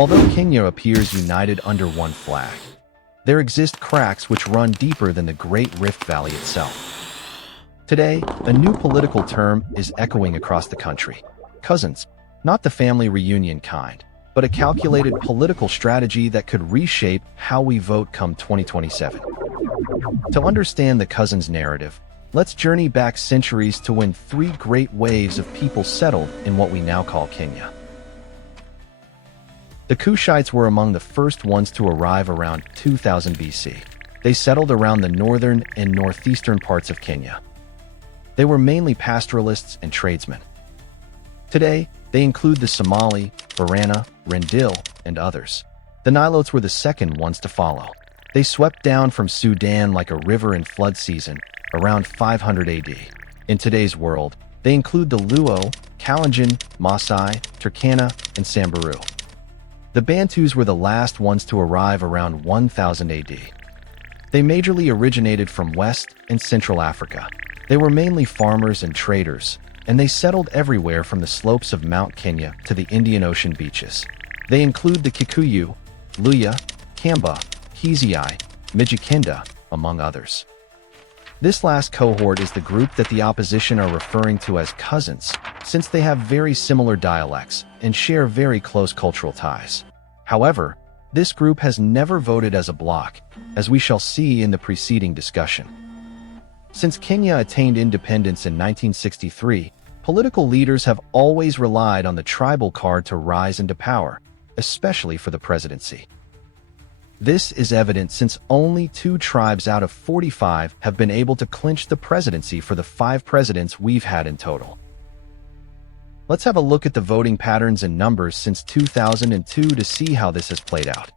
Although Kenya appears united under one flag, there exist cracks which run deeper than the Great Rift Valley itself. Today, a new political term is echoing across the country. Cousins, not the family reunion kind, but a calculated political strategy that could reshape how we vote come 2027. To understand the cousins narrative, let's journey back centuries to when three great waves of people settled in what we now call Kenya. The Kikuyus were among the first ones to arrive around 2000 BC. They settled around the northern and northeastern parts of Kenya. They were mainly pastoralists and tradesmen. Today, they include the Somali, Borana, Rendille, and others. The Nilotes were the second ones to follow. They swept down from Sudan like a river in flood season, around 500 AD. In today's world, they include the Luo, Kalenjin, Maasai, Turkana, and Samburu. The Bantus were the last ones to arrive around 1000 AD. They majorly originated from West and Central Africa. They were mainly farmers and traders, and they settled everywhere from the slopes of Mount Kenya to the Indian Ocean beaches. They include the Kikuyu, Luya, Kamba, Hizii, Mijikenda, among others. This last cohort is the group that the opposition are referring to as cousins, since they have very similar dialects and share very close cultural ties. However, this group has never voted as a bloc, as we shall see in the preceding discussion. Since Kenya attained independence in 1963, political leaders have always relied on the tribal card to rise into power, especially for the presidency. This is evident since only 2 tribes out of 45 have been able to clinch the presidency for the 5 presidents we've had in total. Let's have a look at the voting patterns and numbers since 2002 to see how this has played out.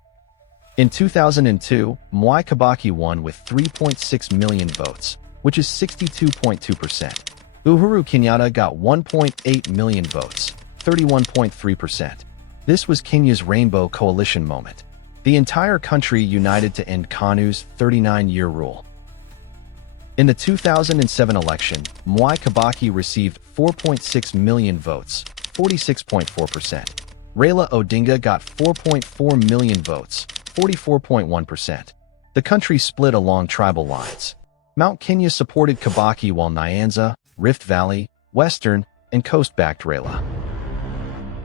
In 2002, Mwai Kibaki won with 3.6 million votes, which is 62.2%. Uhuru Kenyatta got 1.8 million votes, 31.3%. This was Kenya's Rainbow Coalition moment. The entire country united to end KANU's 39-year rule. In the 2007 election, Mwai Kibaki received 4.6 million votes, 46.4%. Raila Odinga got 4.4 million votes, 44.1%. The country split along tribal lines. Mount Kenya supported Kibaki while Nyanza, Rift Valley, Western, and Coast backed Raila.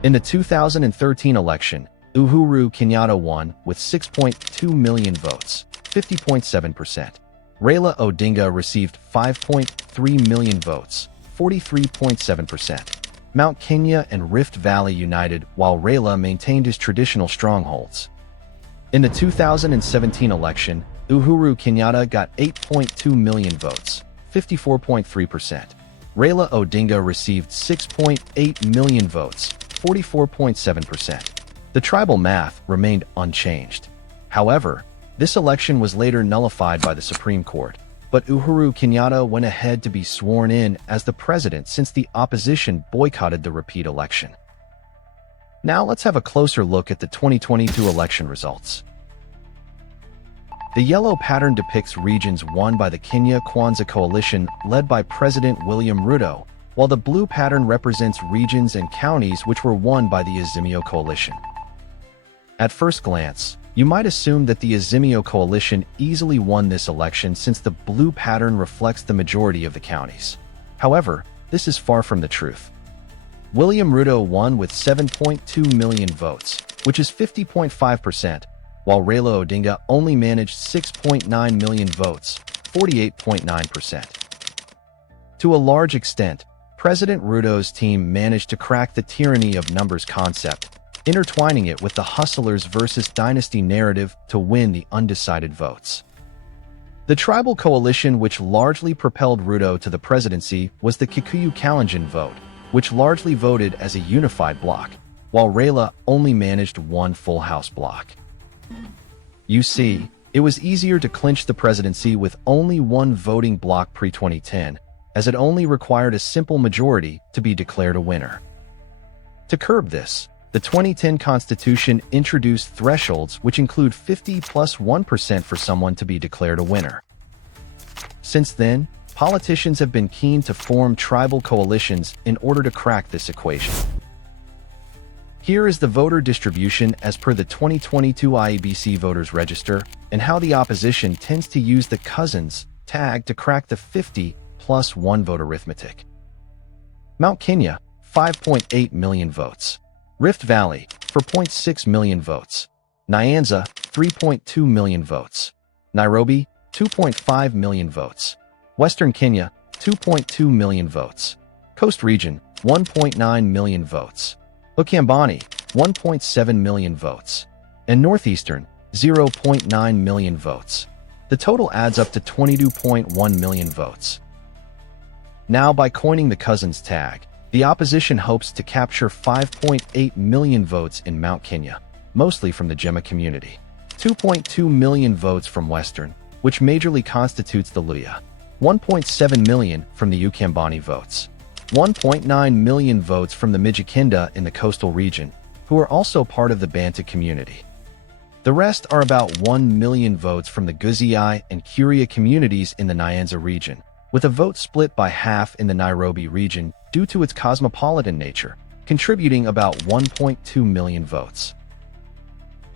In the 2013 election, Uhuru Kenyatta won with 6.2 million votes, 50.7%. Raila Odinga received 5.3 million votes, 43.7%. Mount Kenya and Rift Valley united while Raila maintained his traditional strongholds. In the 2017 election, Uhuru Kenyatta got 8.2 million votes, 54.3%. Raila Odinga received 6.8 million votes, 44.7%. The tribal math remained unchanged. However, this election was later nullified by the Supreme Court, but Uhuru Kenyatta went ahead to be sworn in as the president since the opposition boycotted the repeat election. Now let's have a closer look at the 2022 election results. The yellow pattern depicts regions won by the Kenya Kwanza coalition led by President William Ruto, while the blue pattern represents regions and counties which were won by the Azimio coalition. At first glance, you might assume that the Azimio coalition easily won this election since the blue pattern reflects the majority of the counties. However, this is far from the truth. William Ruto won with 7.2 million votes, which is 50.5%, while Raila Odinga only managed 6.9 million votes, 48.9%. To a large extent, President Ruto's team managed to crack the tyranny of numbers concept, intertwining it with the hustlers versus dynasty narrative to win the undecided votes. The tribal coalition which largely propelled Ruto to the presidency was the Kikuyu Kalenjin vote, which largely voted as a unified bloc, while Raila only managed one full House bloc. You see, it was easier to clinch the presidency with only one voting bloc pre-2010, as it only required a simple majority to be declared a winner. To curb this, the 2010 Constitution introduced thresholds which include 50 plus 1% for someone to be declared a winner. Since then, politicians have been keen to form tribal coalitions in order to crack this equation. Here is the voter distribution as per the 2022 IEBC Voters Register and how the opposition tends to use the cousins tag to crack the 50+1 vote arithmetic. Mount Kenya, 5.8 million votes. Rift Valley, 4.6 million votes. Nyanza, 3.2 million votes. Nairobi, 2.5 million votes. Western Kenya, 2.2 million votes. Coast Region, 1.9 million votes. Ukambani, 1.7 million votes. And Northeastern, 0.9 million votes. The total adds up to 22.1 million votes. Now, by coining the cousins tag, the opposition hopes to capture 5.8 million votes in Mount Kenya, mostly from the Jema community. 2.2 million votes from Western, which majorly constitutes the Luhya. 1.7 million from the Ukambani votes. 1.9 million votes from the Mijikenda in the coastal region, who are also part of the Bantu community. The rest are about 1 million votes from the Guzii and Kuria communities in the Nyanza region, with a vote split by half in the Nairobi region due to its cosmopolitan nature, contributing about 1.2 million votes.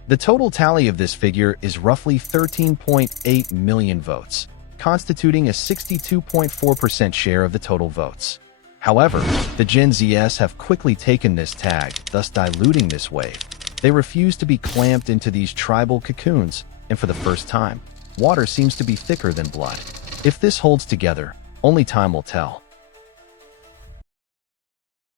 The total tally of this figure is roughly 13.8 million votes, constituting a 62.4% share of the total votes. However, the Gen Zs have quickly taken this tag, thus diluting this wave. They refuse to be clamped into these tribal cocoons, and for the first time, water seems to be thicker than blood. If this holds together, only time will tell.